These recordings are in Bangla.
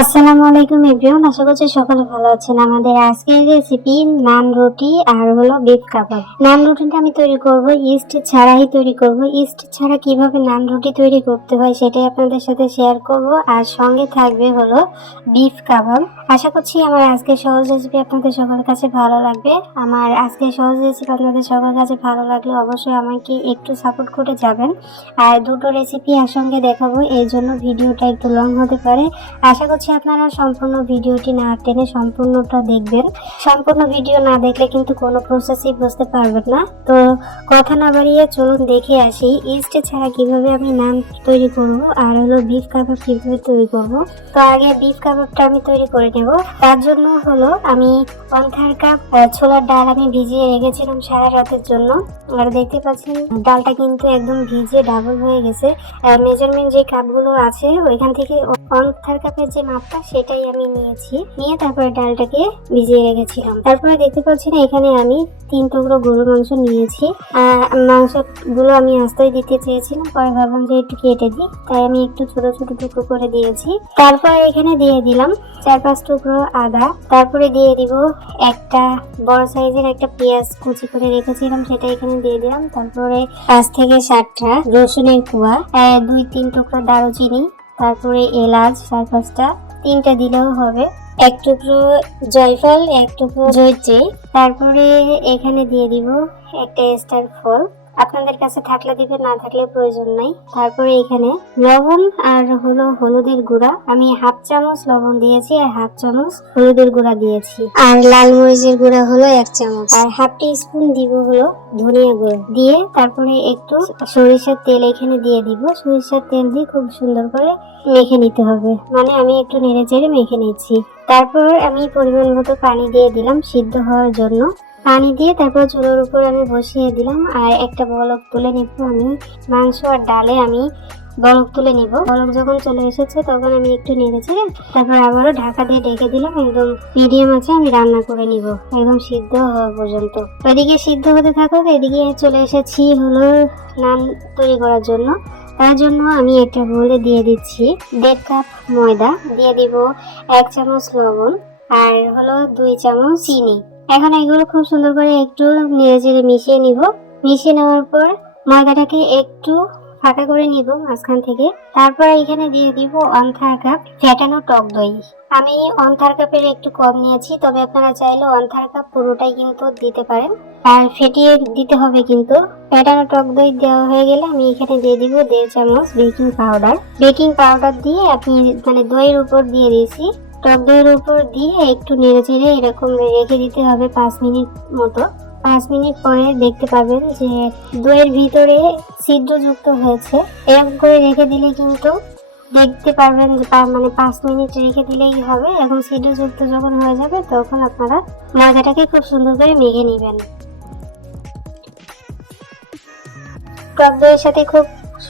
আসসালামু আলাইকুম এভরিওয়ান, আশা করছি সকলে ভালো আছেন। আমাদের আজকের রেসিপি নান রুটি আর হলো বিফ কাবাব। নান রুটিটা আমি তৈরি করব ইস্ট ছাড়াই তৈরি করব। ইস্ট ছাড়া কিভাবে নান রুটি তৈরি করতে হয় সেটাই আপনাদের সাথে শেয়ার করব, আর সঙ্গে থাকবে হলো বিফ কাবাব। আশা করছি আমার আজকের সহজ রেসিপি আপনাদের সকলের কাছে ভালো লাগবে। আমার আজকের সহজ রেসিপি আপনাদের সকলের কাছে ভালো লাগলে অবশ্যই আমাকে একটু সাপোর্ট করে যাবেন। আর দুটো রেসিপি একসঙ্গে দেখাবো, এই জন্য ভিডিওটা একটু লং হতে পারে। আশা করছি আপনারা সম্পূর্ণ ভিডিওটি না টেনে সম্পূর্ণটা দেখবেন। সম্পূর্ণ ভিডিও না দেখলে কিন্তু কোনো প্রসেসই বুঝতে পারবেন না। তো কথা না বাড়িয়ে চলুন দেখে আসি ইস্ট ছাড়া কিভাবে আমি নান তৈরি করব আর হলো বিফ কাবাব কিভাবে তৈরি করব। তো আগে বিফ কাবাবটা আমি তৈরি করে নেব। তার জন্য হলো আমি 1/3 কাপ ছোলার ডাল আমি ভিজিয়ে রেখেছিলাম সারা রাতের জন্য। আর দেখতে পাচ্ছেন ডালটা কিন্তু একদম ভিজে ডাবল হয়ে গেছে। মেজারমেন্ট যে কাপগুলো আছে ওইখান থেকে 1/3 কাপের যে মাপটা সেটাই আমি নিয়ে তারপরে ডালটাকে ভিজিয়ে রেখেছিলাম। তারপরে দেখতে পাচ্ছেন এখানে আমি 3 টুকরো গরুর মাংস নিয়েছি। মাংসগুলো আমি আস্তেই দিতে চেয়েছিলাম, পরে ভাবলাম যে একটু কেটে দিই, তাই আমি একটু ছোট ছোট টুকরো করে দিয়েছি। তারপরে এখানে দিয়ে দিলাম 4-5 টুকরো আদা। তারপরে দিয়ে দিব একটা বড় সাইজের একটা পেঁয়াজ কুচি করে রেখেছিলাম, সেটা এখানে দিয়ে দিলাম। তারপরে 5 থেকে 7টা রসুনের কোয়া, 2-3 টুকরো দারুচিনি, তারপরে এলাচ 4-5টা, 3টা দিলেও হবে, 1 টুকরো জয়ফল, 1 টুকরো জয়ত্রী। তারপরে এখানে দিয়ে দিব একটা স্টার ফল, আপনাদের কাছে থাকলে দিবেন, না থাকলে প্রয়োজন নাই। তারপরে এখানে লবণ আর হলো হলুদের গুঁড়া, আমি 1/2 চামচ লবণ দিয়েছি আর 1/2 চামচ হলুদের গুঁড়া দিয়েছি। আর লাল মরিচের গুঁড়া হলো 1 চামচ, আর 1/2 টিস্পুন দিব হলো ধনিয়া গুঁড়া দিয়ে। তারপরে একটু সরিষার তেল এখানে দিয়ে দিব। সরিষার তেল দিয়ে খুব সুন্দর করে মেখে নিতে হবে, মানে আমি একটু নেড়ে চেড়ে মেখে নিচ্ছি। তারপর আমি পরিমাণ মতো পানি দিয়ে দিলাম সিদ্ধ হওয়ার জন্য। পানি দিয়ে তারপর চুলোর উপর আমি বসিয়ে দিলাম, আর একটা বলক তুলে নিব। আমি মাংস আর ডালে আমি বলক তুলে নিব। বলক যখন চলে এসেছে তখন আমি একটু নেড়েছে, তারপর আবারও ঢাকা দিয়ে ঢেকে দিলাম। একদম মিডিয়াম আছে আমি রান্না করে নিব একদম সিদ্ধ হওয়া পর্যন্ত। ওইদিকে সিদ্ধ হতে থাকুক, এদিকে চলে এসেছি হলো নান তৈরি করার জন্য। তার জন্য আমি একটা বোলে দিয়ে দিচ্ছি 1.5 কাপ ময়দা, দিয়ে দিব 1 চামচ লবণ আর হলো 2 চামচ চিনি। এখন এগুলো খুব সুন্দর করে একটু নেড়ে চেড়ে মিশিয়ে নিব। মিশিয়ে নেওয়ার পর ময়দাটাকে একটু ফাঁকা করে নিব মাঝখান থেকে। তারপর এখানে দিয়ে দিব 1/3 কাপ ফেটানো টক দই। আমি 1/3 কাপের একটু কম নিয়েছি, তবে আপনারা চাইলে 1/3 কাপ পুরোটাই কিন্তু দিতে পারেন। আর ফেটিয়ে দিতে হবে কিন্তু। ফেটানো টক দই দেওয়া হয়ে গেলে আমি এখানে দিয়ে দিব 1.5 চামচ বেকিং পাউডার। বেকিং পাউডার দিয়ে আপনি মানে দইয়ের উপর দিয়ে দিয়েছি, টক দইয়ের উপর দিয়ে একটু নেড়ে চেড়ে এরকম রেখে দিতে হবে 5 মিনিট মতো। 5 মিনিট পরে দেখতে পাবেন যে দইয়ের ভিতরে ছিদ্রযুক্ত হয়েছে। এরকম করে রেখে দিলে কিন্তু দেখতে পারবেন যে মানে 5 মিনিট রেখে দিলেই হবে। এরকম ছিদ্রযুক্ত যখন হয়ে যাবে তখন আপনারা ময়দাটাকে খুব সুন্দর করে মেখে নেবেন। টক দইয়ের সাথে খুব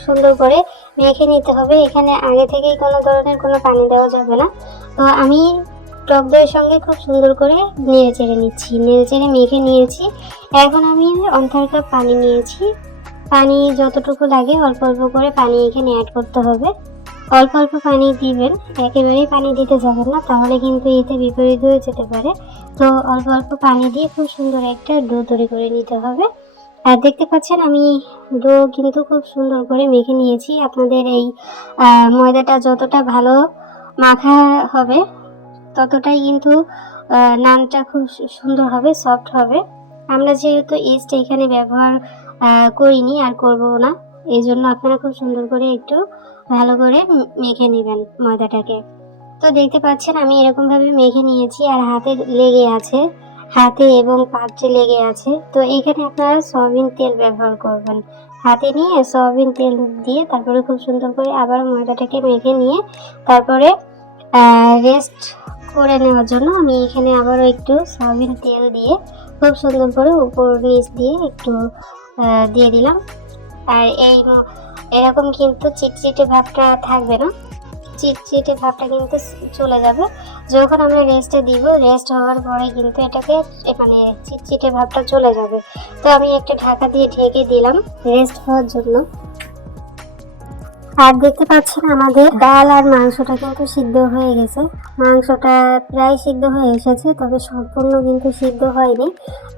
সুন্দর করে মেখে নিতে হবে। এখানে আগে থেকেই কোনো ধরনের কোনো পানি দেওয়া যাবে না। তো আমি টক দইয়ের সঙ্গে খুব সুন্দর করে নেড়ে চেড়ে নিচ্ছি, নেড়ে চেড়ে মেখে নিয়েছি। এখন আমি 1/2 কাপ পানি নিয়েছি। পানি যতটুকু লাগে অল্প অল্প করে পানি এখানে অ্যাড করতে হবে। অল্প অল্প পানি দিবেন, একেবারেই পানি দিতে যাবেন না, তাহলে কিন্তু এতে বিপরীত হয়ে যেতে পারে। তো অল্প অল্প পানি দিয়ে খুব সুন্দর একটা ডো তৈরি করে নিতে হবে। আর দেখতে পাচ্ছেন আমি ডো কিন্তু খুব সুন্দর করে মেখে নিয়েছি। আপনাদের এই ময়দাটা যতটা ভালো মাখা হবে ততটাই কিন্তু নানটা খুব সুন্দর হবে, সফট হবে। আমরা যেহেতু ইস্ট এখানে ব্যবহার করিনি আর করব না, এই জন্য আপনারা খুব সুন্দর করে একটু ভালো করে মেখে নেবেন ময়দাটাকে। তো দেখতে পাচ্ছেন আমি এরকম ভাবে মেখে নিয়েছি, আর হাতে লেগে আছে, হাতে এবং পাত্রে লেগে আছে। তো এখানে আপনারা সয়াবিন তেল ব্যবহার করবেন। হাতে নিয়ে সয়াবিন তেল দিয়ে তারপরে খুব সুন্দর করে আবার ময়দাটাকে মেখে নিয়ে তারপরে রেস্ট করে নেওয়ার জন্য আমি এখানে আবারও একটু সয়াবিন তেল দিয়ে খুব সুন্দর করে উপর নিচ দিয়ে একটু দিয়ে দিলাম। আর এরকম কিন্তু চিটচিটে ভাবটা থাকবে না, চিটচিটে ভাবটা কিন্তু চলে যাবে যখন আমরা রেস্টে দিব। রেস্ট হওয়ার পরে কিন্তু এটাকে মানে চিটচিটে ভাবটা চলে যাবে। তো আমি একটা ঢাকা দিয়ে ঢেকে দিলাম রেস্ট হওয়ার জন্য। আর দেখতে পাচ্ছেন আমাদের ডাল আর মাংসটা কিন্তু সিদ্ধ হয়ে গেছে। মাংসটা প্রায় সিদ্ধ হয়ে এসেছে, তবে সম্পূর্ণ কিন্তু সিদ্ধ হয়নি।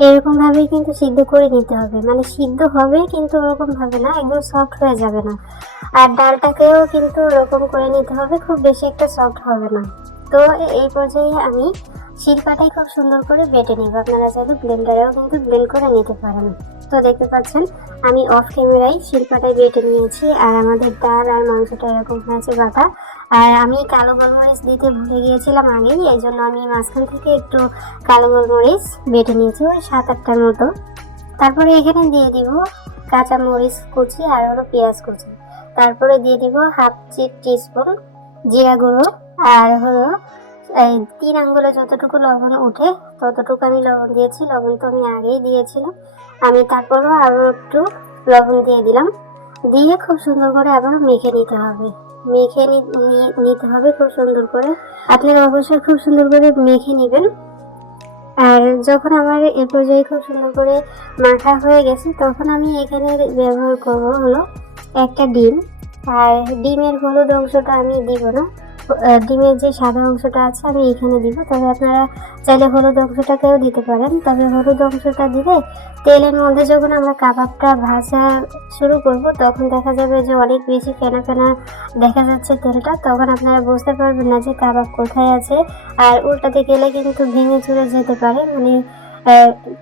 এরকম ভাবে কিন্তু সিদ্ধ করে নিতে হবে, মানে সিদ্ধ হবে কিন্তু ওরকম ভাবে না, একদম সফট হয়ে যাবে না। আর ডালটাকেও কিন্তু ওরকম করে নিতে হবে, খুব বেশি একটা সফট হবে না। তো এই পর্যায়ে আমি শিলপাটাই খুব সুন্দর করে বেটে নিব। আপনারা চাইলে ব্লেন্ডারেও কিন্তু ব্লেন্ড করে নিতে পারেন। তো দেখতে পাচ্ছেন আমি অফ ক্যামেরায় শিলপাটায় বেটে নিয়েছি, আর আমাদের ডাল আর মাংসটা এরকম হয়েছে বাটা। আর আমি কালো গোলমরিচ দিতে ভুলে গিয়েছিলাম আগেই, এই জন্য আমি মাঝখান থেকে একটু কালো গোলমরিচ বেটে নিয়েছি, ওই 7-8টার মতো। তারপরে এখানে দিয়ে দিব কাঁচা মরিচ কুচি আর হলো পেঁয়াজ কুচি। তারপরে দিয়ে দিব হাফ টিস্পুন জিরা গুঁড়ো, আর হলো এই 3 আঙ্গুলে যতটুকু লবণ উঠে ততটুকু আমি লবণ দিয়েছি। লবণ তো আমি আগেই দিয়েছিলাম, আমি তারপরও আরও একটু লবণ দিয়ে দিলাম। দিয়ে খুব সুন্দর করে আবার মেখে নিতে হবে, মেখে নিতে হবে খুব সুন্দর করে। আপনারা অবশ্যই খুব সুন্দর করে মেখে নেবেন। আর যখন আমার এ পর্যায়ে খুব সুন্দর করে মাখা হয়ে গেছে, তখন আমি এখানে ব্যবহার করব হলো একটা ডিম। আর ডিমের হলুদ অংশটা আমি দিব না, ডিমের যে সাদা অংশটা আছে আমি এখানে দিব। তবে আপনারা চাইলে হলুদ অংশটাকেও দিতে পারেন, তবে হলুদ অংশটা দিলে তেলের মধ্যে যখন আমরা কাবাবটা ভাজা শুরু করব তখন দেখা যাবে যে অনেক বেশি ফেনা ফেনা দেখা যাচ্ছে তেলটা, তখন আপনারা বুঝতে পারবেন না যে কাবাব কোথায় আছে। আর উল্টাতে গেলে কিন্তু ভেঙে চুরে যেতে পারে, মানে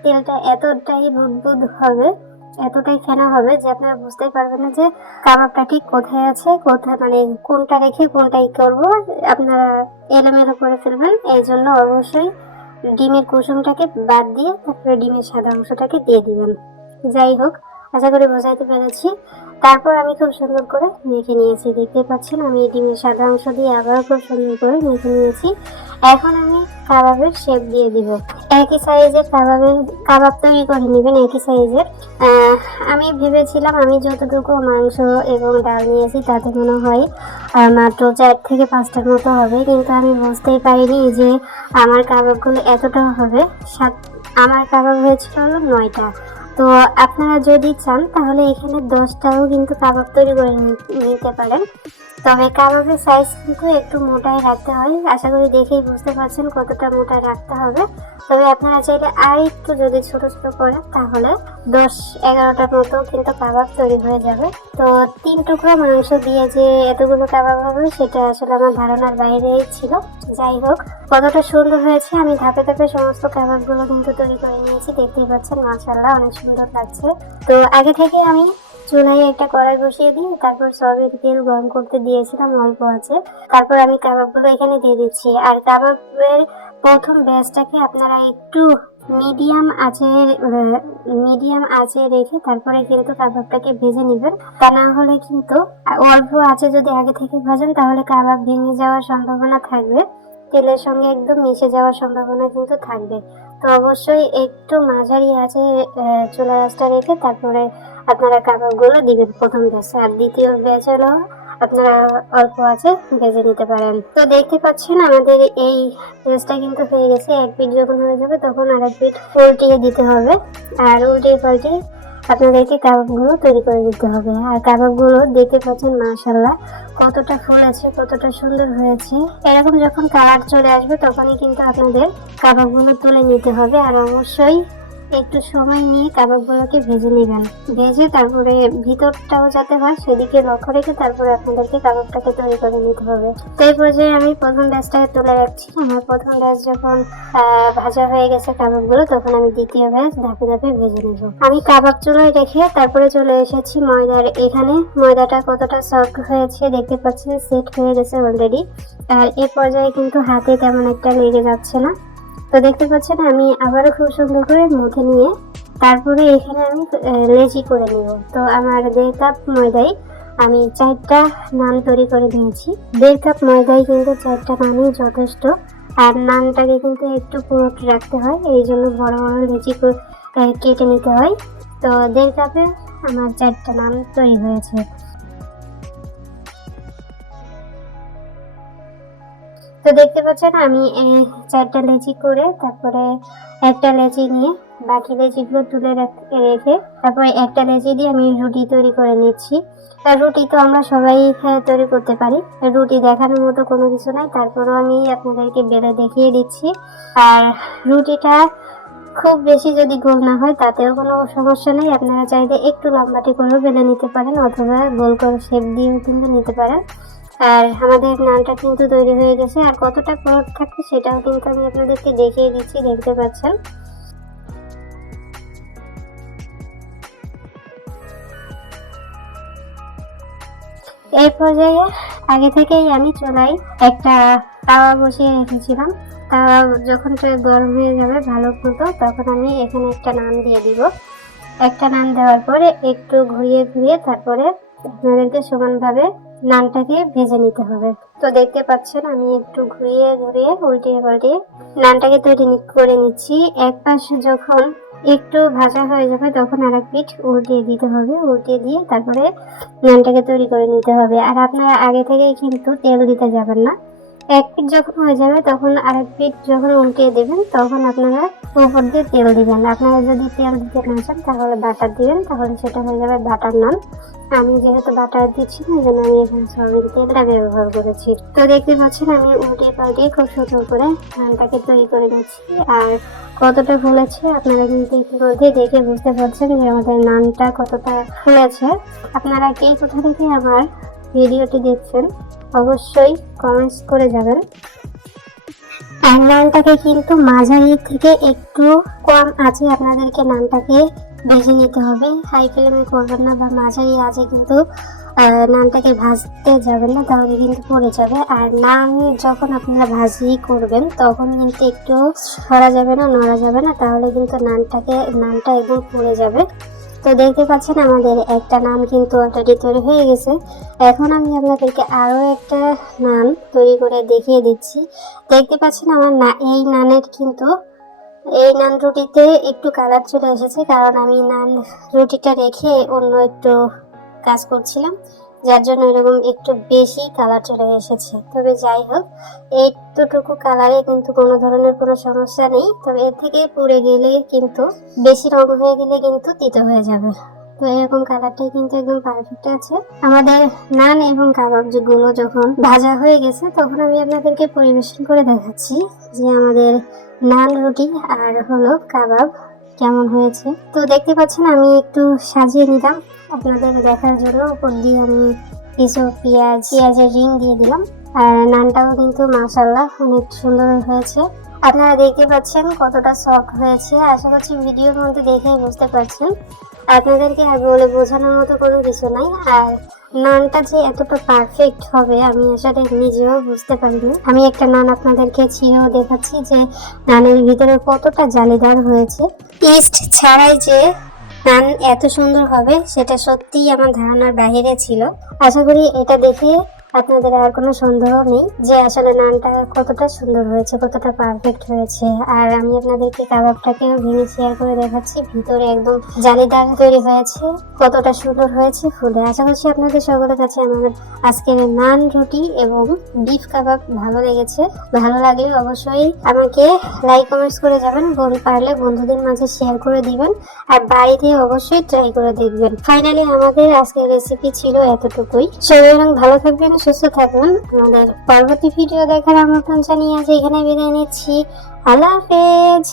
তেলটা এতটাই বুদবুদ হবে, এতটাই ফেনা হবে যে আপনারা বুঝতেই পারবেন না যে কাবাবটা ঠিক কোথায় আছে, কোথায় মানে কোনটা রেখে কোনটাই করব, আপনারা এলোমেলো করে ফেলবেন। এই জন্য অবশ্যই ডিমের কুসুমটাকে বাদ দিয়ে তারপরে ডিমের সাদা অংশটাকে দিয়ে দিবেন। যাই হোক, আশা করি বোঝাইতে পেরেছি। তারপর আমি খুব সুন্দর করে মেখে নিয়েছি, দেখতে পাচ্ছেন আমি ডিমের সাদা অংশ দিয়ে আবার খুব সুন্দর করে মেখে নিয়েছি। এখন আমি কাবাবের শেপ দিয়ে দিব। একই সাইজের কাবাব তৈরি করে নেবেন, একই সাইজের। আমি ভেবেছিলাম আমি যতটুকু মাংস এবং ডাল নিয়েছি তাতে মনে হয় মাত্র 4 থেকে 5টার মতো হবে, কিন্তু আমি বুঝতেই পারিনি যে আমার কাবাবগুলো এতটা হবে। আমার কাবাব হয়েছিল হলো 9টা। তো আপনারা যদি চান তাহলে এখানে 10টাও কিন্তু কাবাব তৈরি করে নিতে পারেন, তবে কাবাবের সাইজ কিন্তু একটু মোটাই রাখতে হয়। আশা করি দেখেই বুঝতে পারছেন কতটা মোটা রাখতে হবে। তবে আপনারা চাইলে আর একটু যদি ছোট ছোট করেন তাহলে 10-11টার মতো কিন্তু কাবাব তৈরি হয়ে যাবে। তো 3 টুকরো মাংস দিয়ে যে এতগুলো কাবাব হবে সেটা আসলে আমার ধারণার বাইরেই ছিল। যাই হোক, কতটা সুন্দর হয়েছে, আমি ধাপে ধাপে সমস্ত কাবাবগুলো কিন্তু তৈরি করে নিয়েছি, দেখতেই পাচ্ছেন মাশাআল্লাহ অনেক সুন্দর লাগছে। তো আগে থেকে আমি চুলায় একটা কড়াই বসিয়ে দিয়ে তারপর সয়াবিন তেল গরম করতে দিয়েছিলাম অল্প আছে। তারপর আমি কাবাবগুলো এখানে দিয়ে দিচ্ছি। আর কাবাবের প্রথম ব্যাচটাকে আপনারা একটু মিডিয়াম আঁচে রেখে তারপরে কিন্তু কাবাবটাকে ভেজে নেবেন। তা না হলে কিন্তু অল্প আঁচে যদি আগে থেকে ভাজেন তাহলে কাবাব ভেঙে যাওয়ার সম্ভাবনা থাকবে, তেলের সঙ্গে একদম মিশে যাওয়ার সম্ভাবনা কিন্তু থাকবে। তো অবশ্যই একটু মাঝারি আঁচে চুলার আঁচটা রেখে তারপরে আপনারা কাবাবগুলো দিবেন প্রথম ব্যাচ। আর দ্বিতীয় ব্যাচ হলো আপনারা অল্প আছে ভেজে নিতে পারেন। তো দেখতে পাচ্ছেন আমাদের এই পেস্টটা কিন্তু হয়ে গেছে। এক পিঠ যখন হয়ে যাবে তখন আরেক পিঠ উল্টিয়ে দিতে হবে, আর উল্টিয়ে পাল্টিয়ে আপনাদেরকে কাবাবগুলো তৈরি করে দিতে হবে। আর কাবাবগুলো দেখতে পাচ্ছেন মাশাআল্লাহ কতটা ফুলেছে, কতটা সুন্দর হয়েছে। এরকম যখন কালার চলে আসবে তখনই কিন্তু আপনাদের কাবাবগুলো তুলে নিতে হবে। আর অবশ্যই একটু সময় নিয়ে কাবাবগুলোকে ভেজে নেবেন, ভেজে তারপরে ভিতরটাও যাতে হয় সেদিকে লক্ষ্য রেখে তারপরে আপনাদেরকে কাবাবটাকে তৈরি করে নিতে হবে। তো এই পর্যায়ে আমি প্রথম ব্যাচটাকে তুলে রাখছি। আমার প্রথম ব্যাচ যখন ভাজা হয়ে গেছে কাবাবগুলো, তখন আমি দ্বিতীয় ব্যাচ ধাপে ধাপে ভেজে নেব। আমি কাবাব চুলায় রেখে তারপরে চলে এসেছি ময়দার এখানে। ময়দাটা কতটা সফট হয়েছে দেখতে পাচ্ছেন, সেট হয়ে গেছে অলরেডি। আর এই পর্যায়ে কিন্তু হাতে তেমন একটা লেগে যাচ্ছে না। তো দেখতে পাচ্ছেন আমি আবারও খুব সুন্দর করে মুখে নিয়ে তারপরে এখানে আমি লেচি করে নিব। তো আমার 1.5 কাপ ময়দায় আমি 4টা নান তৈরি করে নিয়েছি। 1.5 কাপ ময়দায় কিন্তু 4টা নানই যথেষ্ট। আর নানটাকে কিন্তু একটু পুরো রাখতে হয়, এই জন্য বড় বড় লেচি কেটে নিতে হয়। তো 1.5 কাপে আমার 4টা নান তৈরি হয়েছে। তো দেখতে পাচ্ছেন আমি 4টা লেচি করে তারপরে একটা লেচি নিয়ে বাকি লেচিগুলো তুলে রেখে তারপরে একটা লেচি দিয়ে আমি রুটি তৈরি করে নিচ্ছি। আর রুটি তো আমরা সবাই তৈরি করতে পারি, রুটি দেখানোর মতো কোনো কিছু নাই, তারপরেও আমি আপনাদেরকে বেলে দেখিয়ে দিচ্ছি। আর রুটিটা খুব বেশি যদি গোল না হয় তাতেও কোনো সমস্যা নেই, আপনারা চাইলে একটু লম্বাটে করেও বেলে নিতে পারেন অথবা গোল করে শেপ দিয়েও কিন্তু নিতে পারেন। আর আমাদের নানটা কিন্তু তৈরি হয়ে গেছে, আর কতটা পর থাকে সেটাও কিন্তু আমি আপনাদেরকে দেখিয়ে দিচ্ছি, দেখতে পাচ্ছেন। এই পর্যায়ে আগে থেকেই আমি চুলায় একটা তাওয়া বসিয়ে রেখেছিলাম। তাওয়া যখন গরম হয়ে যাবে ভালো মতো, তখন আমি এখানে একটা নান দিয়ে দিব। একটা নান দেওয়ার পরে একটু ঘুরিয়ে ঘুরিয়ে তারপরে আপনাদেরকে সমানভাবে নানটাকে ভেজে নিতে হবে। তো দেখতে পাচ্ছেন আমি একটু ঘুরিয়ে ঘুরিয়ে উল্টিয়ে পাল্টিয়ে নানটাকে তৈরি করে নিচ্ছি। এক পাশ যখন একটু ভাজা হয়ে যাবে তখন আরেক পিঠ উল্টিয়ে দিতে হবে, উল্টিয়ে দিয়ে তারপরে নানটাকে তৈরি করে নিতে হবে। আর আপনারা আগে থেকেই কিন্তু তেল দিতে যাবেন না, এক পিঠ যখন হয়ে যাবে তখন আরেক পিঠ যখন উল্টিয়ে দেবেন তখন আপনারা উপর দিয়ে তেল দিবেন। আপনারা যদি তেল দিতে না চান তাহলে বাটার দিবেন, তাহলে সেটা হয়ে যাবে বাটার নান। আমি যেহেতু বাটার দিচ্ছি না, এই জন্য আমি এখানে সয়াবিন তেলটা ব্যবহার করেছি। তো দেখতে পাচ্ছেন আমি উল্টিয়ে পাল্টিয়ে খুব সুন্দর করে নানটাকে তৈরি করে নিচ্ছি। আর কতটা ফুলেছে আপনারা কিন্তু ইতিমধ্যে দেখে বুঝতে পারছেন যে আমাদের নানটা কতটা ফুলেছে। আপনারা কে কোথা থেকে আমার ভিডিওটি দেখছেন অবশ্যই কমেন্টস করে যাবেন। আর নানটাকে কিন্তু মাঝারি থেকে একটু কম আঁচে আপনাদেরকে নানটাকে ভেজে নিতে হবে, হাই ফ্লেমে করবেন না বা মাঝারি আঁচে কিন্তু নানটাকে ভাজতে যাবেন না, তাহলে কিন্তু পড়ে যাবে। আর নান যখন আপনারা ভাজি করবেন তখন কিন্তু একটু সরা যাবে না, নড়া যাবে না, তাহলে কিন্তু নানটা একদম পুড়ে যাবে। তো দেখতে পাচ্ছেন আমাদের একটা নান কিন্তু অলরেডি তৈরি হয়ে গেছে। এখন আমি আপনাদেরকে আরো একটা নান তৈরি করে দেখিয়ে দিচ্ছি। দেখতে পাচ্ছেন আমার এই নানের কিন্তু এই নান রুটিতে একটু কালার চলে এসেছে, কারণ আমি নান রুটিটা রেখে অন্য একটু কাজ করছিলাম, যার জন্য এরকম একটু বেশি কালার চলে এসেছে। তবে যাই হোক, এইটুকু কালারে কিন্তু কোনো ধরনের কোনো সমস্যা নেই। তবে এর থেকে পুড়ে গেলে কিন্তু বেশি রং হয়ে গেলে কিন্তু তিতো হয়ে যাবে। তো এরকম কালারটাই কিন্তু একদম পারফেক্ট আছে। আমাদের নান এবং কাবাবগুলো যখন ভাজা হয়ে গেছে তখন আমি আপনাদেরকে পরিবেশন করে দেখাচ্ছি যে আমাদের নান রুটি আর হলো কাবাব কেমন হয়েছে। তো দেখতে পাচ্ছেন আমি একটু সাজিয়ে নিলাম আপনাদের দেখার জন্য, উপর দিয়ে আমি কিছু পেঁয়াজের রিং দিয়ে দিলাম। আর নানটাও কিন্তু মাশাআল্লাহ অনেক সুন্দর হয়েছে। আপনারা দেখতে পাচ্ছেন কতটা সফট হয়েছে, আশা করছি ভিডিওর মধ্যে দেখে বুঝতে পারছেন। আপনাদেরকে আর বলে বোঝানোর মতো কোনো কিছু নাই। আর নানটা যে এতটা পারফেক্ট হবে আমি আসলে নিজেও বুঝতে পারিনি। আমি একটা নান আপনাদেরকে ছিঁড়েও দেখাচ্ছি যে নানের ভিতরে কতটা জালিদার হয়েছে। ইস্ট ছাড়াই যে নান এত সুন্দর হবে সেটা সত্যিই আমার ধারণার বাইরে ছিল। আশা করি এটা দেখে আপনাদের আর কোনো সন্দেহ নেই যে আসলে নানটা কতটা সুন্দর হয়েছে, কতটা পারফেক্ট হয়েছে। আর আমি আপনাদেরকে কাবাবটাকেও ভেঙে শেয়ার করে দেখাচ্ছি, ভিতরে একদম জালিদার তৈরি হয়েছে, কতটা সুন্দর হয়েছে ফুলে। আশা করছি আপনাদের সকলের কাছে আমার আজকের নান রুটি এবং বিফ কাবাব ভালো লেগেছে। ভালো লাগলে অবশ্যই আমাকে লাইক কমেন্টস করে যাবেন, পারলে বন্ধুদের মাঝে শেয়ার করে দিবেন, আর বাড়িতে অবশ্যই ট্রাই করে দেখবেন। ফাইনালি আমাদের আজকের রেসিপি ছিল এতটুকুই। সবাই ভালো থাকবেন, সুস্থ থাকবেন। আমাদের পরবর্তী ভিডিও দেখার আমন্ত্রণ জানিয়ে আজ এখানে বিদায় নিচ্ছি। আল্লাহ হাফেজ।